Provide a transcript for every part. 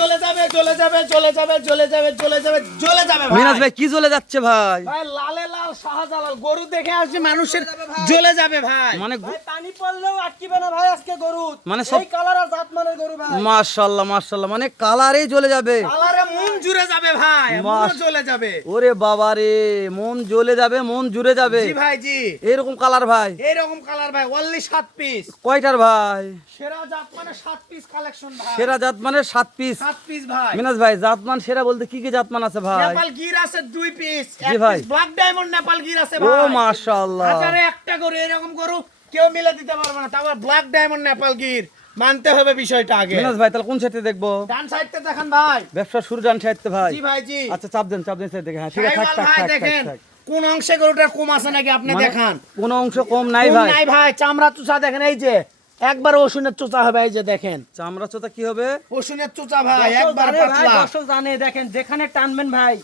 চলে যাবে চলে যাবে চলে যাবে চলে যাবে চলে যাবে চলে যাবে ভাই। মিনাজ ভাই কি জ্বলে যাচ্ছে ভাই? ভাই লালে লাল শাহজালাল গরু দেখে আসছে মানুষের জ্বলে যাবে ভাই। মানে ভাই পানি পড়লেও আটকিবে না ভাই আজকে গরু। মানে সব এই কালার আর জাতমানের গরু ভাই। মাশাআল্লাহ মাশাআল্লাহ, মানে কালারেই জ্বলে যাবে। কালারে মন জুড়ে যাবে ভাই, মন জ্বলে যাবে। ওরে বাবা রে, মন জ্বলে যাবে, মন জুড়ে যাবে। জি ভাই জি, এরকম কালার ভাই এইরকম কালার ভাই, অনলি 7 পিস। কয়টার ভাই? সেরা জাত মানে 7 পিস কালেকশন ভাই। সেরা জাত মানে 7 পিস। 7 পিস ভাই। মিনাজ ভাই জাতমান সেরা বলতে কি কি জাতমান আছে ভাই? নেপাল গির আছে 2 পিস, জি 1 ভাই। Piece black diamond Nepal Gir আছে ও ভাই। মাশাআল্লাহ, হাজারে একটা গরু এরকম গরু কেউ মিলে দিতে পারবে না। তারপর ব্ল্যাক ডায়মন্ড নেপাল গির মানতে হবে বিষয়টা আগে। মিনাজ ভাই তাহলে কোন সাইডে দেখবো? ডান সাইডতে দেখেন ভাই। ব্যবসা শুরু ডান সাইডতে ভাই। জি ভাই জি। আচ্ছা চাপ দেন সাইড দেখে। হ্যাঁ ঠিক আছে, থাক শাহিওয়াল থাক ভাই থাক দেখেন থাক। কোন অংশে গরুটার কম আছে নাকি আপনি মানে দেখান। কোনো অংশ কম নাই কম ভাই। নাই ভাই, চামড়া চোচা দেখেন, এই যে একবার ওষুনের চোচা হবে, এই যে দেখেন চামড়া চোতা কি হবে? ওষুনের চোচা ভাই, দর্শক একবার জানে ভাই, পাতলা, দর্শক জানে, দেখেন যেখানে টানবেন ভাই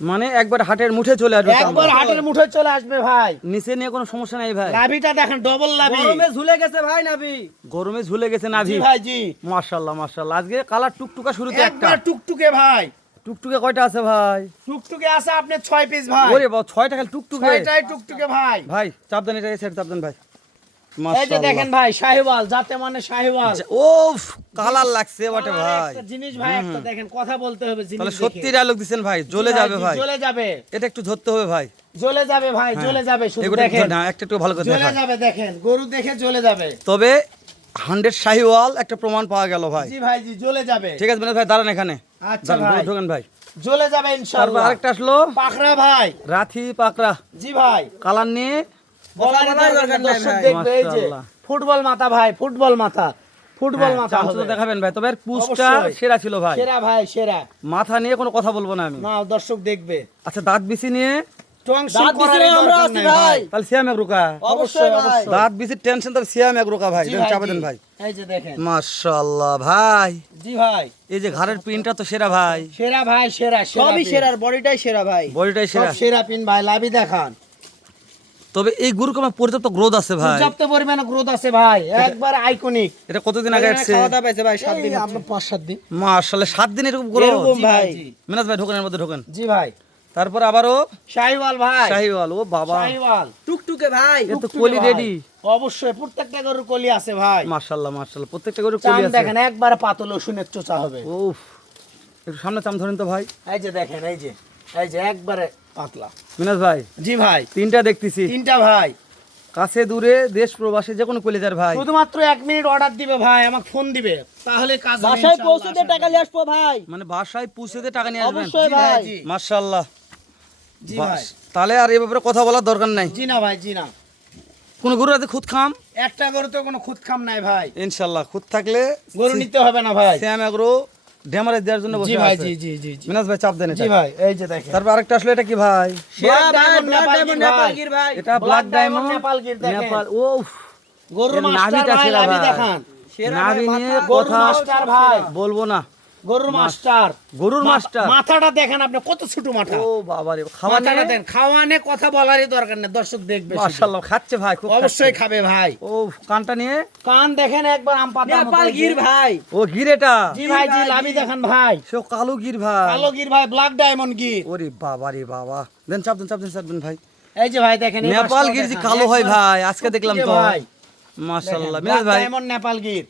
মানে একবার হাটের মুঠে চলে আসবে একবার চামড়া। হাটের মুঠে চলে আসবে ভাই। নিচে নিয়ে কোনো সমস্যা নাই ভাই। লাভিটা দেখেন, ডবল লাভি। গরমে ঝুলে গেছে ভাই নাভি। গরমে ঝুলে গেছে নাভি। জি ভাই জি, মাশাআল্লাহ মাশাআল্লাহ, আজকে কালার টুকটুকা শুরুতে একটা। একবার টুকটুকে ভাই। টুকটুকে কয়টা আছে ভাই? টুকটুকে আছে আপনার 6 পিস ভাই। ওরে বাবা 6টা খালি টুকটুকে। 6টাই টুকটুকে ভাই। ভাই চাপ দেন, এটা এই সাইড চাপ দেন ভাই। এই যে মাশাআল্লাহ দেখেন ভাই, শাহিওয়াল যাতে মানে শাহিওয়াল। ওফ কালার লাগছে বটে আমার ভাই। একটা জিনিস ভাই, একটা দেখেন, কথা বলতে হবে জিনিস তাহলে দেখে। সত্যি ডায়লগ দিছেন ভাই, জ্বলে যাবে ভাই। জ্বলে যাবে, এটা একটু ধরতে হবে ভাই। জ্বলে যাবে ভাই, জ্বলে যাবে, শুধু এগুলো দেখেন না একটা একটু ভালো করে জ্বলে দেখা। যাবে, দেখেন গরু দেখে জ্বলে যাবে। তবে 100 শাহিওয়াল একটা প্রমাণ পাওয়া গেল ভাই। জি ভাই জি, জ্বলে যাবে। ঠিক আছে বিনোদ ভাই, দাঁড়ান এখানে। আচ্ছা দাঁড়ান, ভাই, ঢোকেন ভাই। জ্বলে যাবে তারপর ইনশাআল্লাহ। আরেকটা আসলো পাখরা ভাই। রাথি পাকড়া, জি ভাই, কালার নিয়ে বলারই বলারই দরকার দরকার নেই, নাই দর্শক ভাই। দেখবে, এই যে মাশাআল্লাহ। ফুটবল মাথা ভাই, ফুটবল মাথা, ফুটবল মাথা চামচ হবে। দেখাবেন ভাই, তবে এর পুষটা অবশ্যই। সেরা ছিল ভাই। সেরা ভাই, সেরা। মাথা নিয়ে কোনো কথা বলবো না আমি। না, দর্শক দেখবে। আচ্ছা দাঁত বিচি নিয়ে টং দাঁত সুং করারই বিছিয়ে আমরা দরকার আছি নাই ভাই। তাহলে সিয়াম এক রুকা। অবশ্যই ভাই। দাঁত বিচির টেনশন, তবে সিয়াম এক রুকা ভাই। জি দেন, ভাই, চাপে জি। দেন ভাই। এই যে দেখেন। মাশাআল্লাহ ভাই, জি ভাই, এই যে ঘাড়ের পিনটা তো সেরা ভাই, সেরা ভাই, সেরা, সবই পিন। সেরার, বডিটাই সেরা ভাই। বডিটাই সব সেরা। সেরা পিন ভাই, লাভি দেখান। তবে এই গরু কমা পর্যাপ্ত গ্রোথ আছে ভাই। পর্যাপ্ত পরিমাণে গ্রোথ আছে ভাই, একবার আইকনিক। এটা কতদিন আগে আসছে? খাওয়া দাওয়া পাইছে ভাই 7 দিন। আপনার 5-7 দিন। মাশাআল্লাহ 7 দিন এরকম গ্রোথ। এরকম জি ভাই। জি। মিনাজ ভাই ঢোকেন, এর মধ্যে ঢোকেন। জি ভাই, তারপর আবারও শাহিওয়াল ভাই, শাহিওয়াল। ও বাবা, শাহিওয়াল। টুকটুকে ভাই। এ তো টুকটুকে কলি ভাই। রেডি। অবশ্যই প্রত্যেকটা গরুর কলি আছে ভাই। মাশাআল্লাহ মাশাআল্লাহ, প্রত্যেকটা গরু চাম কলি আছে। দেখেন, একবারে পাতল রসুনের চোচা হবে। উফ, একটু সামনে চাম ধরেন তো ভাই। এই যে দেখেন, এই যে, এই যে একবারে পাতলা। মিনাজ ভাই জি ভাই, তিনটা দেখতেছি, তিনটা ভাই। কাছে দূরে দেশ প্রবাসী যে কোনো কলিজার ভাই। শুধুমাত্র 1 মিনিট অর্ডার দিবে ভাই, আমাকে ফোন দিবে, তাহলে কাজ হবে বাসায় ইনশাআল্লাহ, পৌঁছে দিয়ে আশা টাকা করি। নিয়ে আসবো ভাই। মানে বাসায় পৌঁছে দিয়ে টাকা নিয়ে আসবেন। অবশ্যই জি ভাই, ভাই। জি। মাশাআল্লাহ। জি বাস, ভাই, তাহলে আর এই ব্যাপারে কথা বলার দরকার নাই। জি না ভাই, জি না। কোন গরু আছে খুদ খাম? একটা গরু তো কোনো খুদ খাম নাই ভাই, ইনশাআল্লাহ খুদ থাকলে গরু নিতে হবে না ভাই। শ্যাম এগ্রো ডেমারে দেওয়ার জন্য জি বসে ভাই, আছে। জি জি জি জি। মিনাজ ভাই চাপ দেন এটা। জি ভাই, এই যে দেখেন। তারপর আরেকটা আসলে এটা কি ভাই? সেরা ভাই, diamond black Nepal diamond Gir Nepal ভাই। গির ভাই। এটা black black diamond diamond Nepal Gir দেখেন। নেপাল। উফ, গরুর এর মাস্টার নাভিটা ভাই, সেরা লাভি ভাই। দেখান। সেরা নাভি ভাই, নিয়ে মাথা- গরুর কথা মাস্টার ভাই, বলবো না। গরুর মাস্টার। গরুর মাস্টার। মাথাটা দেখেন আপনি, কত ছোট মাথা। ও বাবা রে, খাওয়া মাথাটা নিয়ে দেন, খাওয়ানে কথা বলারই দরকার নেই, দর্শক দেখবে শুধু। মাশাআল্লাহ খাচ্ছে ভাই, খুব অবশ্যই খাচ্ছে। খাবে ভাই। ও কানটা নিয়ে, কান দেখেন একবার আম পাতা নেপাল গির ভাই। ও গির এটা। জি ভাই, জি, ভাই, লাভি জি। দেখেন ভাই। সে কালো গির ভাই। কালো গির ভাই, ব্ল্যাক ডায়মন্ড গির। ওরে বাবা রে বাবা, দেন চাপ দেন চাপ দেন চাপ দেন ভাই। এই যে ভাই দেখেন, এই নেপাল পাশটাও গির যে দেখান, কালো হয় একবার ভাই, আজকে দেখলাম তো। টুকটুকে ভাই। মাশাআল্লাহ ব্ল্যাক মিনাজ ভাই। ডায়মন্ড নেপাল গির,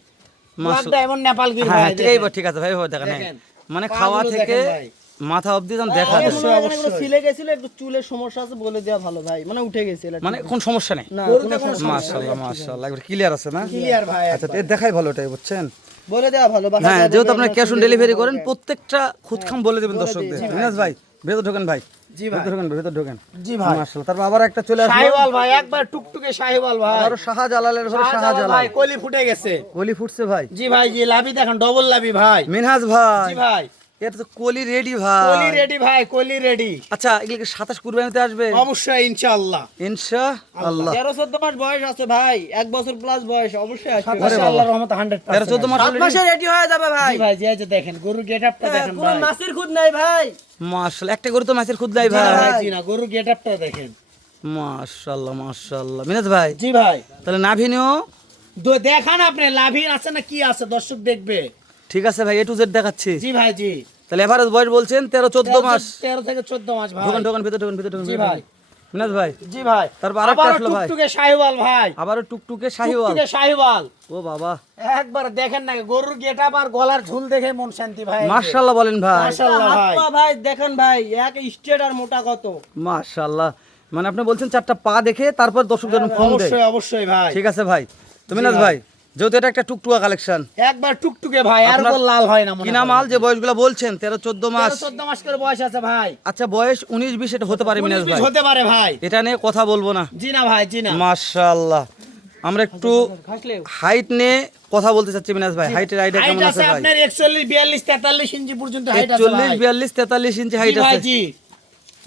ব্ল্যাক মাশাআল্লাহ। ডায়মন্ড নেপাল গির হ্যাঁ ভাই। ঠিক দেখেন। ঠিক আছে ভাই, ভাই দেখেন। দেখেন। মানে পাগুলো খাওয়া থেকে দেখেন ভাই। মাথা অবধি যখন দেখা যায়, অবশ্যই, অবশ্যই। ছিলে গেছিল, একটু চুলের সমস্যা আছে, বলে দেওয়া ভালো ভাই, মানে উঠে গেছিল। মানে কোন সমস্যা নেই। না, গরুতে কোনো কোনো সমস্যা নেই। মাশাআল্লাহ মাশাআল্লাহ, একবার ক্লিয়ার আছে না? ক্লিয়ার ভাই আচ্ছা একবার। এর দেখাই ভালো এটাই, বুঝছেন? বলে দেওয়া ভালো। বাসায় হ্যাঁ, যাদের যেহেতু আপনার আপনার ক্যাশ অন চুলের ডেলিভারি উপর করেন, থাকে। প্রত্যেকটা খুদখাম বলে দেবেন দর্শকদের। দিই, জি মিনাজ ভাই ভেতর ঢোকেন ভাই, জি ভাই, ভেতর ঢোকেন, ভেতর ঢোকেন। জি ভাই। মাশাআল্লাহ। তারপর আবার একটা চলে আসলো, শাহিওয়াল ভাই, একবার টুকটুকে শাহিওয়াল ভাই। আরো শাহজালালের ঘরে শাহজালাল শাহজালাল। ভাই, কলি ফুটে গেছে। কলি ফুটছে ভাই। জি ভাই, জি, লাভি দেখেন, ডবল লাভি ভাই। মিনহাজ ভাই, জি ভাই, এটা তো কলি রেডি কলি ভাই। রেডি ভাই, কলি রেডি। আচ্ছা এগুলো 27 কুরবানিতে আসবে অবশ্যই ইনশাআল্লাহ। ইনশাআল্লাহ। 13-14 মাস বয়স আছে ভাই, 1 বছর প্লাস বয়স, অবশ্যই আসবে। আরে সাতাশে বাবা। আল্লাহর রহমতে 100%। 13-14 মাস 7 মাসে রেডি হয়ে যাবে ভাই। জি ভাই, জি, এই যে দেখেন গরুর গেটআপটা দেখেন কোনো ভাই। মাছের খুদ নাই ভাই। মাশাআল্লাহ, একটা করে তো মাছের খুদ নাই জি না ভাই। ভাই, জি না, গরুর গেটআপটা দেখেন। মাশাআল্লাহ মাশাআল্লাহ। মিনাজ ভাই জি ভাই, তাহলে নাভিনিও দেখান আপনি লাভি আছে না কি আছে, দর্শক দেখবে। ঠিক আছে ভাই, এ টু জেড দেখাচ্ছি। জি ভাই জি। তাহলে এভারেজ বয়স বলছেন 13-14 মাস। 13 থেকে 14 মাস ভাই। ঢোকান ভিতরে ঢোকান। জি ভাই। মিনাজ ভাই, জি ভাই। তারপর আরেকটা আবারও আসলো ভাই। টুকটুকে শাহিওয়াল ভাই। আবারও টুকটুকে শাহিওয়াল। টুকটুকে শাহিওয়াল। ও বাবা, একবার দেখেন না গরুর গেটআপ আর গলার ঝুল দেখে মন শান্তি ভাই। মাশাআল্লাহ বলেন ভাই। মাশাআল্লাহ হাত ভাই। পা ভাই দেখেন ভাই, এক স্ট্রেট আর মোটা কত। মাশাআল্লাহ, মানে আপনি বলছেন 4টা পা দেখে তারপর দর্শক জন ফোন দেয়। অবশ্যই অবশ্যই ভাই। ঠিক আছে ভাই। তো মিনাজ ভাই। ভাই, যেহেতু এটা একটা টুকটুকা কালেকশন, একবার টুকটুকে ভাই, আর আপনার বল লাল হয় না মনে কিনা মাল যে বয়সগুলো বলছেন 13-14 মাস। 14 মাস করে বয়স আছে ভাই। আচ্ছা, বয়স 19-20 এটা হতে পারে মিনাজ 19 ভাই, হতে পারে ভাই। এটা নিয়ে কথা বলবো না। জি না ভাই, জি না। মাশাআল্লাহ, আমরা একটু খাসলেও হাইট নিয়ে কথা বলতে চাচ্ছি মিনাজ ভাই। হাইটের আইডিয়া হাইট কেমন আছে আছে ভাই? আপনার 41 42 43 ইঞ্চি পর্যন্ত হাইট আছে 41, ভাই। 42, 43 ইঞ্চি জি হাইট ভাই আছে। জি।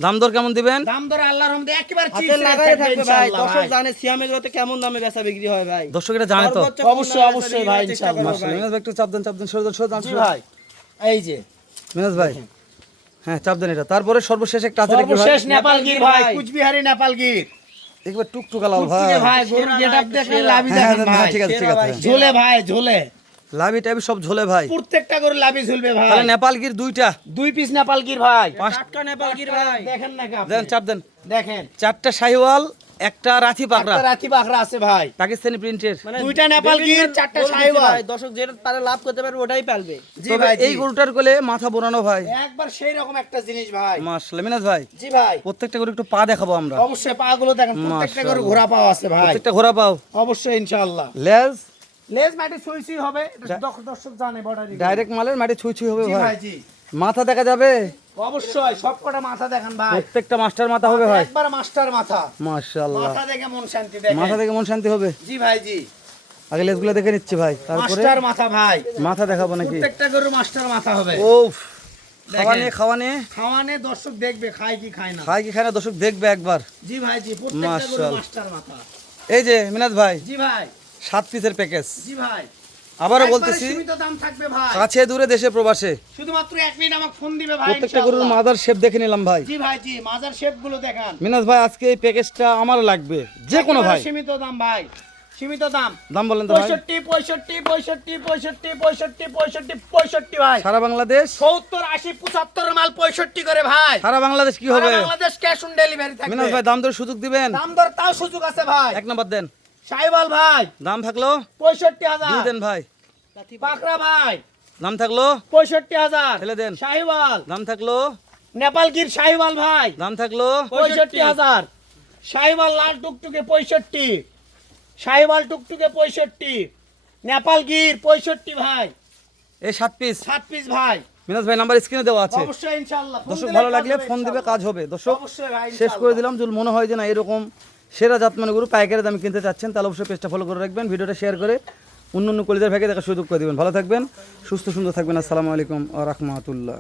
দাম দর কেমন দিবেন? দাম দর আল্লাহর রহমতে একেবারে হাতে চিপস লাগাই থাকবে ভাই। ইনশাআল্লাহ দর্শক ভাই। জানে সিয়ামের গরুতে কেমন দামে বেচা বিক্রি হয় ভাই। দর্শক এটা জানে তো। সর্বোচ্চ কম অবশ্যই, দামে অবশ্যই বেচা ভাই, বিক্রির চেষ্টা করবো মাশাআল্লাহ, ভাই। মিনাজ ভাই একটু চাপ দেন, সরে জি ভাই। এই যে মিনাজ ভাই, হ্যাঁ চাপ দেন এটা। তারপরে সর্বশেষ একটা আছে নাকি ভাই? সর্বশেষ নেপালগির ভাই, ভাই। কুচবিহারি নেপালগির। একবার টুকটুকা লাল ভাই। টুকটুকে ভাই, গরুর সেরা গেটআপ ভাই, দেখেন, সেরা। লাভি হ্যাঁ দেখেন হ্যাঁ, ভাই। ঠিক আছে, ঠিক সেরা আছে। ভাই। ঝোলে ভাই, ঝোলে। লাভি টাইপি সব ঝোলে ভাই। প্রত্যেকটা গরু লাভি ঝুলবে ভাই। তাহলে নেপালগির দুইটা, 2 পিস নেপালগির ভাই। টাটকা নেপালগির ভাই। দেখেন নাকি আপনি? দেন চাপ দেন। দেখেন। 4টা শাহিওয়াল, একটা রাথি পাকড়া, একটা রাতি বাখরা আছে ভাই। পাকিস্তানি প্রিন্টের। মানে দুইটা নেপালগির, বিভিন্ন 4টা গরু দিছে শাহিওয়াল। ভাই। দর্শক যেটা তারা লাভ করতে পারবে ওটাই পালবে। জি তবে ভাই, এই গরুটার কোলে মাথা বোনানো ভাই। একবার সেই রকম একটা জিনিস ভাই। মাশাআল্লাহ মিনাজ ভাই, জি ভাই। প্রত্যেকটা গরু একটু পা দেখাবো আমরা। অবশ্যই পাগুলো দেখেন, প্রত্যেকটা গরু মাশাআল্লাহ। ঘোড়া পাওয়া আছে ভাই। প্রত্যেকটা ঘোড়া পাও, অবশ্যই ইনশাআল্লাহ। লেজ লেজ মাটি সুই হবে, এটা দর্শক জানে বর্ডারি। ডাইরেক্ট মালের মাটি ছুঁই হবে জি ভাই। ভাই জি। মাথা দেখা যাবে, অবশ্যই সবকটা মাথা দেখেন ভাই। প্রত্যেকটা মাস্টার মাথা হবে ভাই। একবার মাস্টার মাথা। মাশাআল্লাহ, মাথা দেখে মন শান্তি দেখেন। মাথা দেখে মন শান্তি হবে। জি ভাই জি। আগে লেজগুলো দেখে নিচ্ছি ভাই, তারপরে মাস্টার মাথা ভাই। মাথা দেখাবো নাকি? প্রত্যেকটা গরু মাস্টার মাথা হবে। ওফ, খাওয়া দেখেন। নিয়ে খাওয়া নিয়ে খাওয়ানে দর্শক দেখবে খায় কি খায় না। খায় কি খায় না দর্শক দেখবে একবার। জি ভাই জি, প্রত্যেকটা গরু মাশাআল্লাহ। মাস্টার মাথা। এই যে মিনাজ ভাই, জি ভাই। 7 পিসের প্যাকেজ। জি ভাই। আবারও একবারে বলতেছি, সীমিত দাম থাকবে ভাই। কাছে দূরে দেশে প্রবাসে শুধুমাত্র 1 মিনিট আমাকে ফোন দিবে ভাই। প্রত্যেকটা গরুর ইনশাআল্লাহ। মাদার শেপ দেখে নিলাম ভাই। জি ভাই জি, মাজার শেপ গুলো দেখান। মিনাজ ভাই, আজকে এই প্যাকেজটা আমার লাগবে, যে কোনো ভাই। একেবারে সীমিত দাম ভাই। সীমিত দাম। দাম বলেন তো ভাই। 65 65 65 65 65 65 65 ভাই। সারা বাংলাদেশ, 70 80 75 মাল 65 করে ভাই। সারা বাংলাদেশ কি সারা হবে? বাংলাদেশ ক্যাশ অন ডেলিভারি থাকবে। মিনাজ ভাই, দাম দর সুযোগ দিবেন? দাম দর তাও সুযোগ আছে ভাই। 1 নাম্বার দেন, সাইবাল ভাই দাম থাকলো 65,000। 2 দেন ভাই, পাকড়া ভাই দাম থাকলো 65,000। ফেলে দেন। শাহিওয়াল দাম থাকলো, নেপালগির শাহিওয়াল ভাই দাম থাকলো 65,000। শাহিওয়াল লাল টুকটুকে 65। শাহিওয়াল টুকটুকে 65। নেপালগির 65 ভাই। এই 7 পিস। 7 পিস ভাই। মিনাজ ভাই নাম্বার স্ক্রিনে দেওয়া আছে। অবশ্যই ইনশাআল্লাহ। ফোন দর্শক দিলে ভালো কাজ লাগলে হবে ফোন দিবে, ইনশাআল্লাহ। কাজ হবে। দর্শক অবশ্যই ভাই শেষ করে ইনশাআল্লাহ। দিলাম, যদি মনে হয় যে না এরকম সেরা জাতমানের গরু পাইকারি দামে কিনতে চাচ্ছেন, তাহলে অবশ্যই পেজটা ফলো করে রাখবেন, ভিডিওটা শেয়ার করে অন্য অন্য কলিজার ভাগে দেখার সুযোগ করে দিবেন। ভালো থাকবেন, সুস্থ সুন্দর থাকবেন। আসসালামু আলাইকুম ওয়া রাহমাতুল্লাহ।